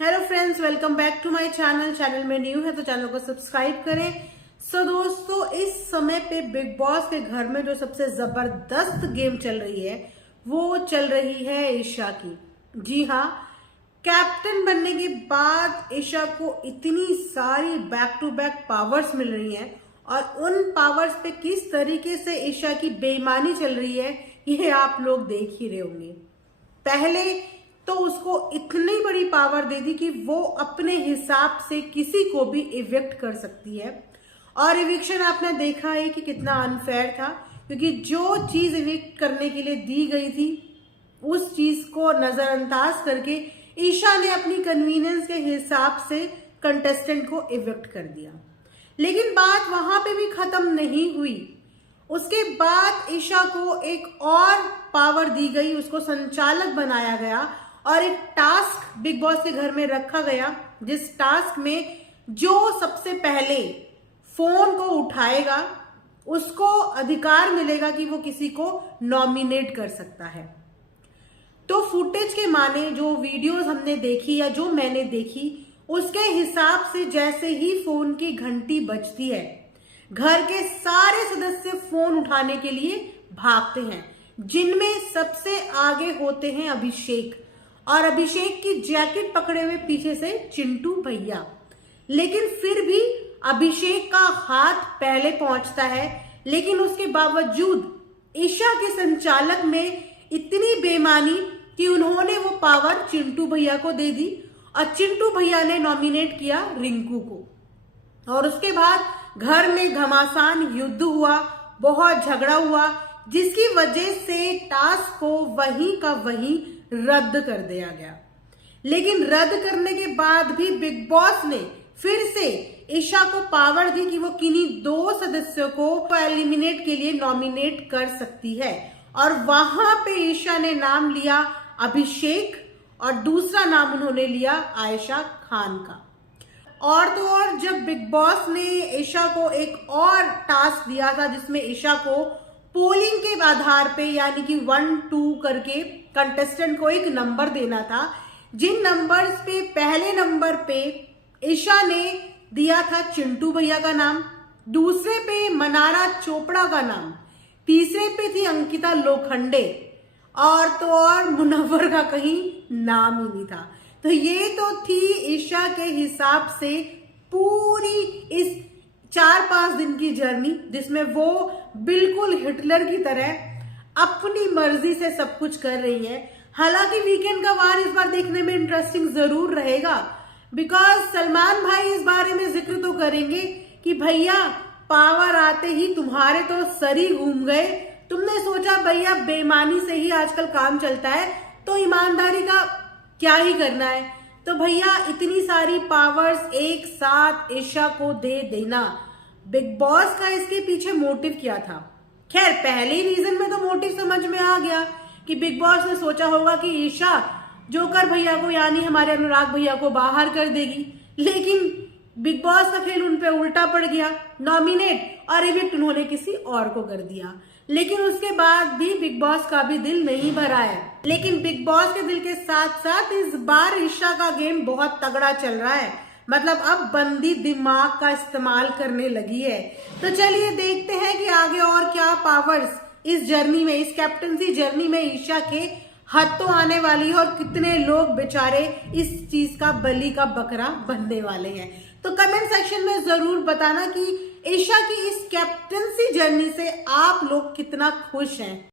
Hello friends, welcome back to my channel में न्यू है तो चैनल को सब्सक्राइब करें। दोस्तों, इस समय पे बिग बॉस के घर में जो सबसे जबरदस्त गेम चल रही है वो चल रही है ईशा की। जी हाँ, कैप्टन बनने के बाद ईशा को इतनी सारी बैक टू बैक पावर्स मिल रही हैं और उन पावर्स पे किस तरीके से ईशा की बेईमानी चल रही है ये आप लोग देख ही रहे होंगे। पहले तो उसको इतनी बड़ी पावर दे दी कि वो अपने हिसाब से किसी को भी इविक्ट कर सकती है। और इविक्शन आपने देखा है कि कितना अनफेयर था, क्योंकि जो चीज इविक्ट करने के लिए दी गई थी उस चीज को नजरअंदाज करके ईशा ने अपनी कन्वीनियंस के हिसाब से कंटेस्टेंट को इविक्ट कर दिया। लेकिन बात वहां पे भी खत्म नहीं हुई। उसके बाद ईशा को एक और पावर दी गई, उसको संचालक बनाया गया और एक टास्क बिग बॉस के घर में रखा गया, जिस टास्क में जो सबसे पहले फोन को उठाएगा उसको अधिकार मिलेगा कि वो किसी को नॉमिनेट कर सकता है। तो फुटेज के माने जो वीडियोस हमने देखी या जो मैंने देखी उसके हिसाब से जैसे ही फोन की घंटी बजती है, घर के सारे सदस्य फोन उठाने के लिए भागते हैं, जिनमें सबसे आगे होते हैं अभिषेक। और अभिषेक की जैकेट पकड़े हुए पीछे से चिंटू भैया। लेकिन फिर भी अभिषेक का हाथ पहले पहुंचता है, लेकिन उसके बावजूद ईशा के संचालक में इतनी बेईमानी कि उन्होंने वो पावर चिंटू भैया को दे दी और चिंटू भैया ने नॉमिनेट किया रिंकू को। और उसके बाद घर में घमासान युद्ध हुआ, बहुत झगड़ा हुआ, जिसकी वजह से टास्क को वहीं का वहीं रद्द कर दिया गया। लेकिन रद्द करने के बाद भी बिग बॉस ने फिर से ईशा को पावर दी कि वो किन्हीं दो सदस्यों को एलिमिनेट के लिए नॉमिनेट कर सकती है। और वहां पे ईशा ने नाम लिया अभिषेक और दूसरा नाम उन्होंने लिया आयशा खान का। और तो और जब बिग बॉस ने ईशा को एक और टास्क दिया था जिसमें ईशा को पोलिंग के आधार पे यानी कि 1-2 करके कंटेस्टेंट को एक नंबर देना था, जिन नंबर्स पे पहले नंबर पे ईशा ने दिया था चिंटू भैया का नाम, दूसरे पे मनारा चोपड़ा का नाम, तीसरे पे थी अंकिता लोखंडे और तो और मुनव्वर का कहीं नाम ही नहीं था। तो ये तो थी ईशा के हिसाब से पूरी इस 4-5 दिन की जर्नी, जिसमें वो बिल्कुल हिटलर की तरह अपनी मर्जी से सब कुछ कर रही है। हालांकि वीकेंड का वार इस बार देखने में इंटरेस्टिंग जरूर रहेगा, बिकॉज सलमान भाई इस बारे में जिक्र तो करेंगे कि भैया पावर आते ही तुम्हारे तो सर ही घूम गए, तुमने सोचा भैया बेईमानी से ही आजकल काम चलता है तो ईमानदारी का क्या ही करना है। तो भैया इतनी सारी पावर्स एक साथ ईशा को दे देना, बिग बॉस का इसके पीछे मोटिव क्या था? खैर, पहले ही रीजन में तो मोटिव समझ में आ गया कि बिग बॉस ने सोचा होगा कि ईशा जोकर भैया को यानी हमारे अनुराग भैया को बाहर कर देगी। लेकिन बिग बॉस का खेल उन पे उल्टा पड़ गया, नॉमिनेट और इविक्ट उन्होंने किसी और को कर दिया। लेकिन उसके बाद भी बिग बॉस का भी दिल नहीं भरा है। लेकिन बिग बॉस के दिल के साथ साथ इस बार ईशा का गेम बहुत तगड़ा चल रहा है, मतलब अब बंदी दिमाग का इस्तेमाल करने लगी है। तो चलिए देखते हैं कि आगे और क्या पावर्स इस जर्नी में, इस कैप्टनसी जर्नी में ईशा के हाथों आने वाली है और कितने लोग बेचारे इस चीज का बलि का बकरा बनने वाले हैं। तो कमेंट सेक्शन में जरूर बताना कि ईशा की इस कैप्टनसी जर्नी से आप लोग कितना खुश हैं।